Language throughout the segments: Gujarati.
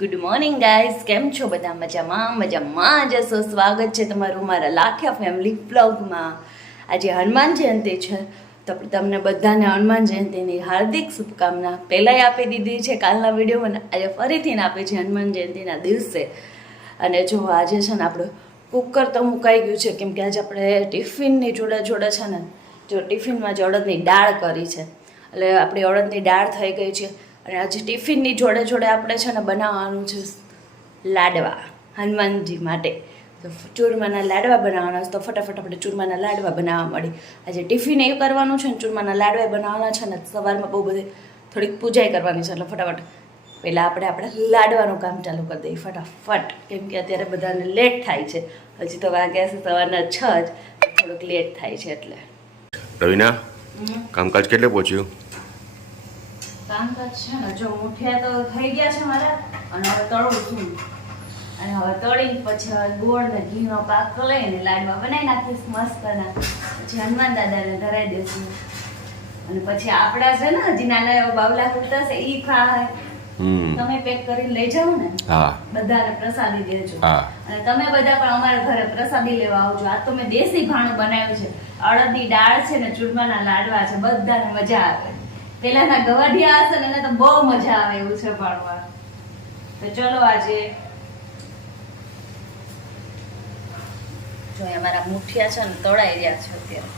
ગુડ મોર્નિંગ ગાઈઝ, કેમ છો બધા? મજામાં જશો. સ્વાગત છે તમારું મારા લાખ્યા ફેમિલી વ્લોગમાં. આજે હનુમાન જયંતિ છે, તો તમને બધાને હનુમાન જયંતિની હાર્દિક શુભકામના પહેલાંય આપી દીધી છે કાલના વિડીયોમાં, આજે ફરીથી આપી છે હનુમાન જયંતિના દિવસે. અને જો આજે છે ને આપણું કુકર તો મુકાઈ ગયું છે, કેમ કે આજે આપણે ટિફિનની જોડે છે ને, જો ટિફિનમાં જ અડદની દાળ કરી છે, એટલે આપણી અડદની દાળ થઈ ગઈ છે. અને આજે ટિફિનની જોડે આપણે છે ને બનાવવાનું છે લાડવા હનુમાનજી માટે. તો ચૂરમાના લાડવા બનાવવાના, તો ફટાફટ આપણે ચૂરમાના લાડવા બનાવવા મળી. આજે ટિફિન એ કરવાનું છે ને, ચૂરમાના લાડવા બનાવવાના છે ને, સવારમાં બહુ બધી થોડીક પૂજાઈ કરવાની છે, એટલે ફટાફટ પહેલાં આપણે લાડવાનું કામ ચાલુ કરી દઈએ ફટાફટ, કેમ કે અત્યારે બધાને લેટ થાય છે. હજી તો વાગ્યા છે સવારના 6 જ, થોડુંક લેટ થાય છે એટલે. રવિના, કામકાજ કેટલે પહોંચ્યું? કામકાજ છે ને, જો મુઠિયા તો થઈ ગયા છે મારા, અને હવે તળું છું. અને હવે તળીને પછી ગોળ ને ઘીનો પાક લઈને લાડવા બનાવી નાખીશ મસ્તના. પછી હનુમાન દાદાને ધરાઈ દઈશું. અને પછી આપણા છે ને હજી નાના એવા બાવલા કુર્તા છે, ઈ ખાય. તમે પેક કરીને લઈ જાઓ ને, બધાને પ્રસાદી દેજો. અને તમે બધા પણ અમારા ઘરે પ્રસાદી લેવા આવજો. આ તો મેં દેશી ભાણું બનાવ્યું છે, અડદની દાળ છે ને, ચૂરમાના લાડવા છે, બધાને મજા આવે. પેલાના ગવાઢિયા હશે ને, એને તો બહુ મજા આવે એવું છે ભણવા. તો ચલો આજે જો અમારા મુઠિયા છે ને તળાઈ રહ્યા છે અત્યારે.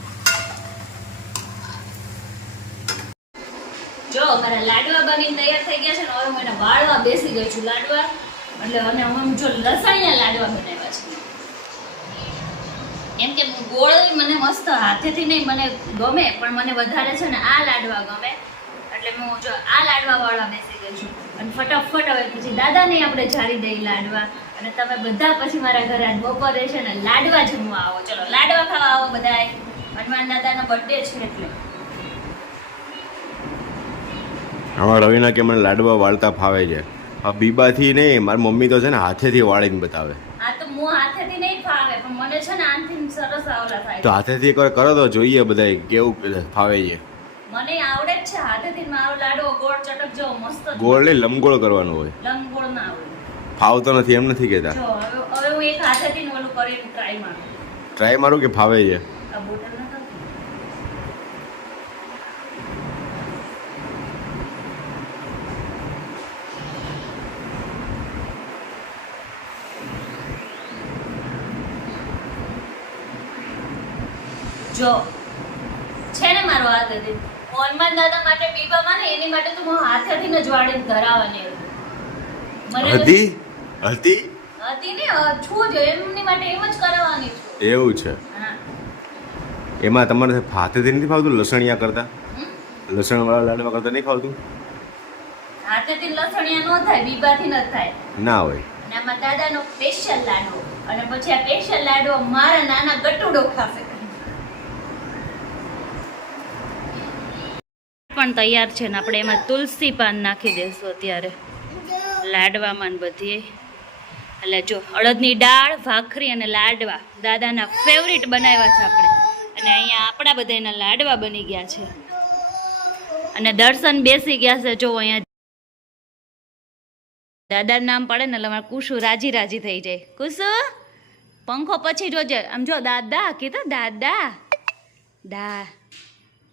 જો અમારા લાડવા બનીને તૈયાર થઈ ગયા છે ને, હવે હું એને વાળવા બેસી ગઈ છું લાડવા. એટલે અને હું જો લસણિયા લાડવા બનાવ્યા છે, એમ કે ગોળ મને મસ્ત હાથેથી નહીં મને ગમે, પણ મને વધારે છે ને આ લાડવા ગમે. એટલે હું જો આ લાડવા વાળવા બેસી ગઈ છું. અને ફટાફટ હવે પછી દાદાને આપણે જાળી દઈ લાડવા. અને તમે બધા પછી મારા ઘરે બપોરે છે ને લાડવા જમવા આવો. ચલો લાડવા ખાવા આવો બધાય, હનુમાન દાદાનો બર્થડે છે એટલે. આમાં રવિના કે મને લાડવા વાળતા ફાવે છે. આ બીબાથી નહીં, મારી મમ્મી તો છે ને હાથેથી વાળીને બતાવે. હા તો હું હાથેથી નહીં ફાવે, પણ મને છે ને આનથી સરસ આવલા થાય. તો હાથેથી એકવાર કરો તો જોઈએ બધાય કેવું ફાવે છે. મને આવડે જ છે હાથેથી. મારો લાડવો ગોળ ચટક જેવો મસ્ત. ગોળ ને લંબગોળ કરવાનો હોય, લંબગોળ ના આવડે. ફાવતો નથી એમ નથી કહેતા. જો હવે હું એક હાથેથી ઓલું કરીને ટ્રાય મારું. ટ્રાય મારું કે ફાવે છે. આ બોટલ ના કરતી. જો છે ને મારો હાથેથી હનુમાન દાદા માટે બીબામાં ને એની માટે તો હું હાથેથી જ વાળીને ધરાવવાની હતી. હતી ને છું જો એમની માટે એમ જ કરવાની છું. એવું છે? એમાં તમારે હાથેથી નથી ફાવતું લસણિયા કરતા? લસણ વાળા લાડવા કરતા નહીં ફાવતું? હાથેથી લસણિયા ન થાય, બીબાથી ન થાય. ના હોય. અને આમાં દાદાનો સ્પેશિયલ લાડવો, અને પછી આ સ્પેશિયલ લાડવો મારા નાના ગટુડો ખાશે. પણ તૈયાર છે ને, આપણે એમાં તુલસી પાન નાખી દઈશું અત્યારે લાડવામાં બધી. એટલે જો અડદની દાળ, ભાખરી અને લાડવા દાદાના ફેવરિટ બનાવ્યા છે આપણે. અને અહીંયા આપણા બધાના લાડવા બની ગયા છે. અને દર્શન બેસી ગયા છે. જો અહીંયા દાદાનું નામ પડે ને એટલે અમારે કુશુ રાજી થઈ જાય. કુશુ પંખો પછી જોજે, આમ જો દાદા કીધું, દાદા દા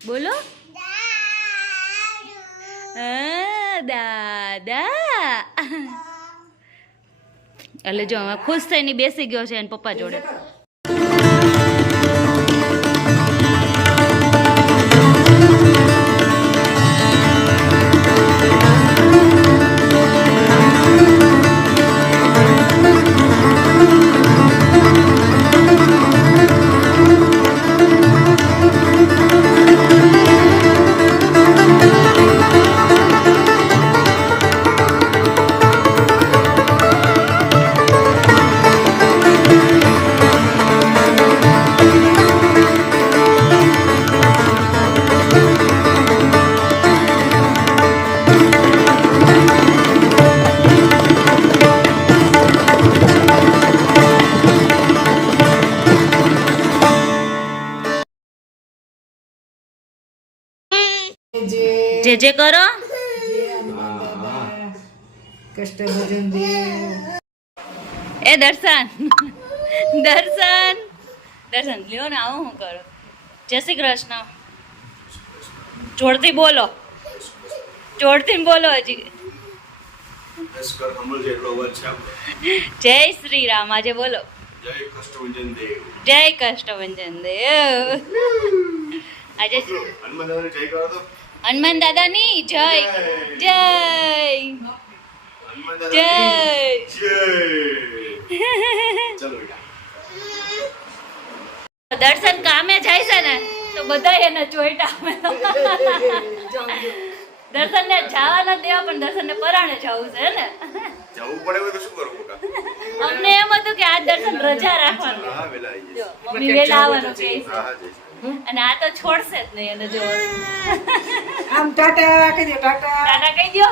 બોલો, દાદા. એટલે જો હવે ખુશ થઈને બેસી ગયો છે એના પપ્પા જોડે. જે જે કરો કષ્ટભંજન દેવ. એ દર્શન દર્શન દર્શન લ્યો ને આવું હું કરું. જય શ્રી કૃષ્ણ. જોરથી બોલો, જોરથી બોલો. હજી જય શ્રી રામ. આજે બોલો જય કષ્ટભંજન દેવ. જય કષ્ટભંજન દેવ. આજે હનુમાન દાદાને જય કરો તો. હનુમાન દાદાની જય જય હનુમાન જય. જય. ચલો બેટા. દર્શન કામે જાય છે ને તો બધા એને જોઈતા અમે દર્શન ને જવા ન દેવા, પણ દર્શન ને પરાણે જવું છે ને. જવું પડે હોય તો શું કરવું બેટા? અમને એમ હતું કે આ દર્શન રજા રાખવાનું. હા વેલા આવી જો મમ્મી વેલા આવવાનું કહે છે હા જય. અને આ તો છોડશે જ નહીં એને. જો આમ ટાટા કહી દો, ટાટા. ટાટા કહી દો.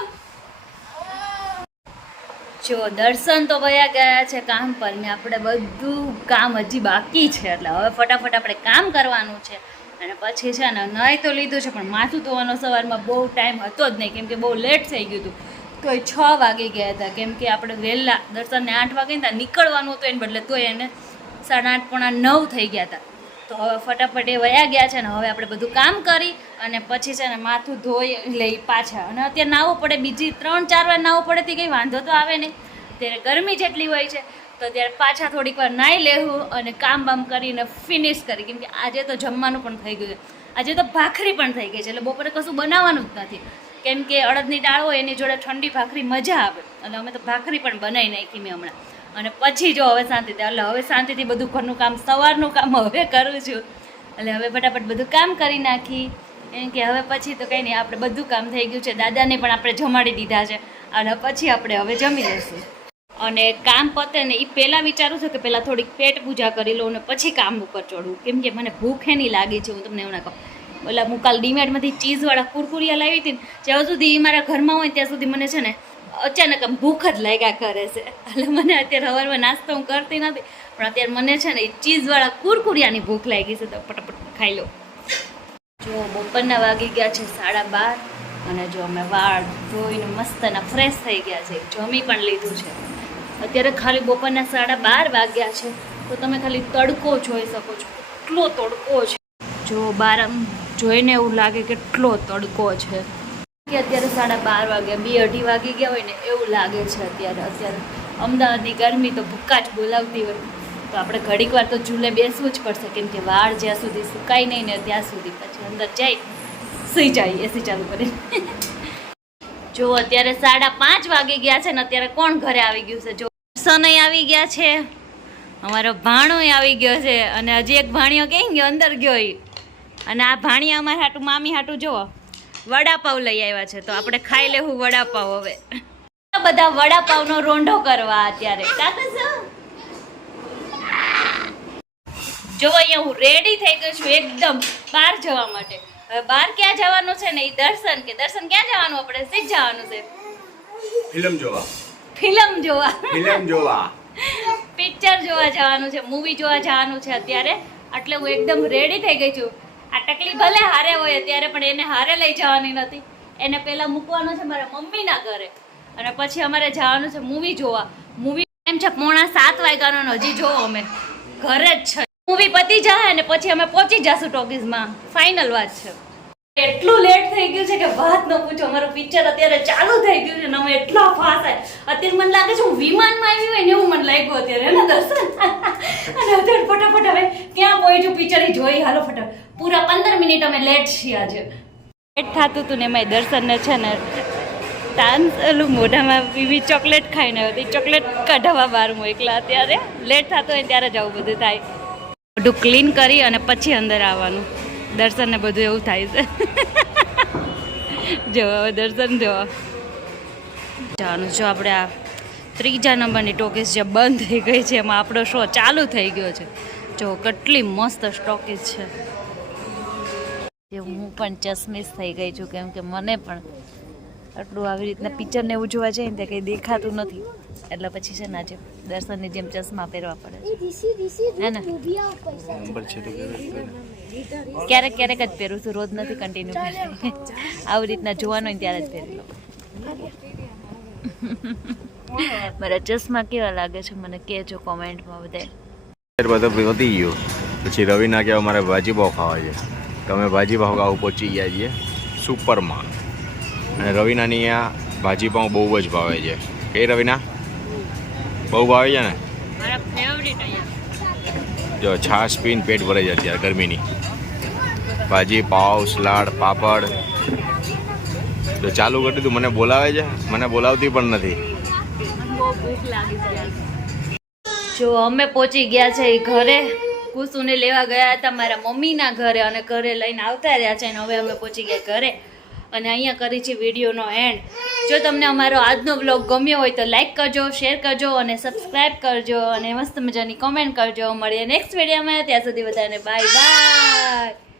જો દર્શન તો વયા ગયા છે કામ પર ને આપણે બધું કામ હજી બાકી છે, એટલે હવે ફટાફટ આપણે કામ કરવાનું છે. અને પછી છે ને નહીં તો લીધું છે, પણ માથું ધોવાનો સવારમાં બહુ ટાઈમ હતો જ નહીં, કેમ કે બહુ લેટ થઈ ગયું હતું. તો એ 6 વાગી ગયા હતા, કેમ કે આપણે વહેલા દર્શનને 8 વાગે ત્યાં નીકળવાનું હતું, એને બદલે તો એને 8:30 પોણા 9 થઈ ગયા હતા. તો હવે ફટાફટ એ વયા ગયા છે ને હવે આપણે બધું કામ કરી અને પછી છે ને માથું ધોઈ લઈ પાછા. અને અત્યારે નાહવું પડે, બીજી 3-4 વાર નાહવું પડે તે કંઈ વાંધો તો આવે નહીં. ત્યારે ગરમી જેટલી હોય છે તો ત્યારે પાછા થોડીક વાર નાહી લેવું અને કામ બામ કરીને ફિનિશ કરી. કેમ કે આજે તો જમવાનું પણ થઈ ગયું છે, આજે તો ભાખરી પણ થઈ ગઈ છે, એટલે બપોરે કશું બનાવવાનું જ નથી. કેમ કે અડદની દાળ હોય એની જોડે ઠંડી ભાખરી મજા આવે, અને અમે તો ભાખરી પણ બનાવી નાખી મેં હમણાં. અને પછી જો હવે શાંતિથી, એટલે હવે શાંતિથી બધું ઘરનું કામ, સવારનું કામ હવે કરું છું. એટલે હવે ફટાફટ બધું કામ કરી નાખી, એમ કે હવે પછી તો કંઈ નહીં, આપણે બધું કામ થઈ ગયું છે. દાદાને પણ આપણે જમાડી દીધા છે અને પછી આપણે હવે જમી લઈશું. અને કામ પતે ને એ પહેલાં વિચારું છું કે પહેલાં થોડીક પેટ પૂજા કરી લઉં ને પછી કામ ઉપર ચડવું, કેમ કે મને ભૂખ એની લાગી છે. હું તમને એવું ના કહું, ઓલા હું કાલ ડીમાર્ટમાંથી ચીઝવાળા કુરકુરિયા લાવી હતી ને, જ્યાં સુધી એ મારા ઘરમાં હોય ત્યાં સુધી મને છે ને અચાનક આમ ભૂખ જ લાગ્યા કરે છે. એટલે મને અત્યારે સવારમાં નાસ્તો હું કરતી નથી, પણ અત્યારે મને છે ને એ ચીઝવાળા કુરકુરિયાની ભૂખ લાગી છે, તો ફટાફટ ખાઈ લો. જો બપોરના વાગી ગયા છે 12:30, અને જો અમે વાળ ધોઈને મસ્તના ફ્રેશ થઈ ગયા છે, જમી પણ લીધું છે. અત્યારે ખાલી બપોરના 12:30 વાગ્યા છે, તો તમે ખાલી તડકો જોઈ શકો છો, કેટલો તડકો છે. જો બહાર આમ જોઈને એવું લાગે કેટલો તડકો છે. કે અત્યારે 12:30 વાગ્યા, 2-2:30 વાગી ગયા હોય ને એવું લાગે છે અત્યારે. અમદાવાદની ગરમી તો ભૂક્કા જ બોલાવતી હોય, તો આપણે ઘડીક વાર તો ચૂલે બેસવું જ પડશે, કેમ કે વાળ જ્યાં સુધી સુકાય નહીં ને ત્યાં સુધી પછી અંદર જઈ સુઈ જાય એસી ચાલુ કરી. જો અત્યારે 5:30 વાગી ગયા છે ને અત્યારે કોણ ઘરે આવી ગયું છે? જો સનય આવી ગયા છે, અમારો ભાણોય આવી ગયો છે, અને હજી એક ભાણિયો ક્યાં ગયો? અંદર ગયો. અને આ ભાણિયા અમારા હાટું, મામી હાટું જુઓ વડાપાવ લઈ આવ્યા છે, તો આપણે ખાઈ લેવું વડાપાવ. હવે બધા વડાપાવનો રોંઢો કરવા અત્યારે. જો અહીંયા હું રેડી થઈ ગઈ છું એકદમ બહાર જવા માટે. હવે બહાર ક્યાં જવાનું છે ને એ દર્શન કે દર્શન ક્યાં જવાનું? આપણે શીખ જવાનું છે ફિલ્મ જોવા. ફિલ્મ જોવા, ફિલ્મ જોવા, પિક્ચર જોવા જવાનું છે, મૂવી જોવા જવાનું છે અત્યારે. એટલે હું એકદમ રેડી થઈ ગઈ છું. આ ટકલી ભલે હારે હોય અત્યારે, પણ એને હારે લઈ જવાની નથી. એને પહેલા મૂકવાનો છે મારા મમ્મીના ઘરે, અને પછી અમારે જવાનું છે મૂવી જોવા. મૂવી ટાઈમ છે 6:45 વાગ્યાનો, હજી જોવો અમે ઘરે જ છે. મૂવી પતી જાય અને પછી અમે પહોંચી જશું ટોકીઝમાં, ફાઇનલ વાત છે. એટલું લેટ થઈ ગયું છે કે વાત ન પૂછો. અમારું પિક્ચર અત્યારે ચાલુ થઈ ગયું છે ને અમે એટલા ફાસ્ટ આવ્યા. અત્યારે મને લાગે છે હું વિમાનમાં આવી હોય ને એવું મને લાગ્યું અત્યારે, એના દર્શન. અને અત્યારે ફટાફટ હવે ક્યાં પહોંચ્યું પિક્ચર એ જોઈ. હાલો ફટાફટ, પૂરા 15 મિનિટ અમે લેટ છીએ આજે. લેટ થતું હતું ને એમાં દર્શનને છે ને ઓલું મોઢામાં વિવિધ ચોકલેટ ખાઈને હતી, ચોકલેટ કઢાવવા બહાર મોકલા. અત્યારે લેટ થતું હોય ત્યારે જ આવું બધું થાય. બધું ક્લીન કરી અને પછી અંદર આવવાનું. દર્શનને બધું એવું થાય છે. જો હવે દર્શન જોવા જવાનું. જો આપણે આ 3જા નંબરની ટોકીઝ જે બંધ થઈ ગઈ છે એમાં આપણો શો ચાલુ થઈ ગયો છે. જો કેટલી મસ્ત ટોકીઝ છે. હું પણ ચશ્મીશ થઈ ગઈ છું, કેમ કે મને પણ આટલું આવી રીતના પિક્ચરને એવું જોવા જાય ને ત્યાં કંઈ દેખાતું નથી, એટલે પછી છે ને આજે દર્શનની જેમ ચશ્મા પહેરવા પડે છે. હે ને? ક્યારેક ક્યારેક જ પહેરું છું, રોજ નથી કન્ટિન્યુ પહેરતી. આવી રીતના જોવાનું હોય ને ત્યારે જ પહેરી લઉં. મારા ચશ્મા કેવા લાગે છે મને કહેજો કોમેન્ટમાં બધાય. બધું પતી ગયું પછી રવિના કહેવા મારે ભાજી પાવ ખાવા છે તો અમે ભાજી પાવ ખાવા પહોંચી ગયા છીએ સુપરમાં. અને રવિનાની અહીંયા ભાજી પાવ બહુ જ ભાવે છે. કે રવિના બહુ ભાવે છે ને? મારા ફેવરિટ અહીંયા. જો છાશ પીને પેટ ભરાઈ જાય અત્યારે ગરમીની. ભાજી પાવ સલાડ પાપડ તો ચાલુ કરી દીધું. મને બોલાવે છે, મને બોલાવતી પણ નથી. બહુ ભૂખ લાગી છે. જો અમે પહોંચી ગયા છે એ ઘરે. કુસુને લેવા ગયા હતા મારા મમ્મીના ઘરે અને ઘરે લઈને આવતા રહ્યા છે. અને હવે અમે પહોંચી ગયા ઘરે અને અહીંયા કરી છે વિડીયોનો એન્ડ. જો તમને અમારો આજનો વ્લોગ ગમ્યો હોય તો લાઈક કરજો, શેર કરજો અને સબસ્ક્રાઈબ કરજો અને મસ્ત મજાની કોમેન્ટ કરજો. મળીએ નેક્સ્ટ વિડીયોમાં. ત્યાં સુધી બધાને બાય બાય.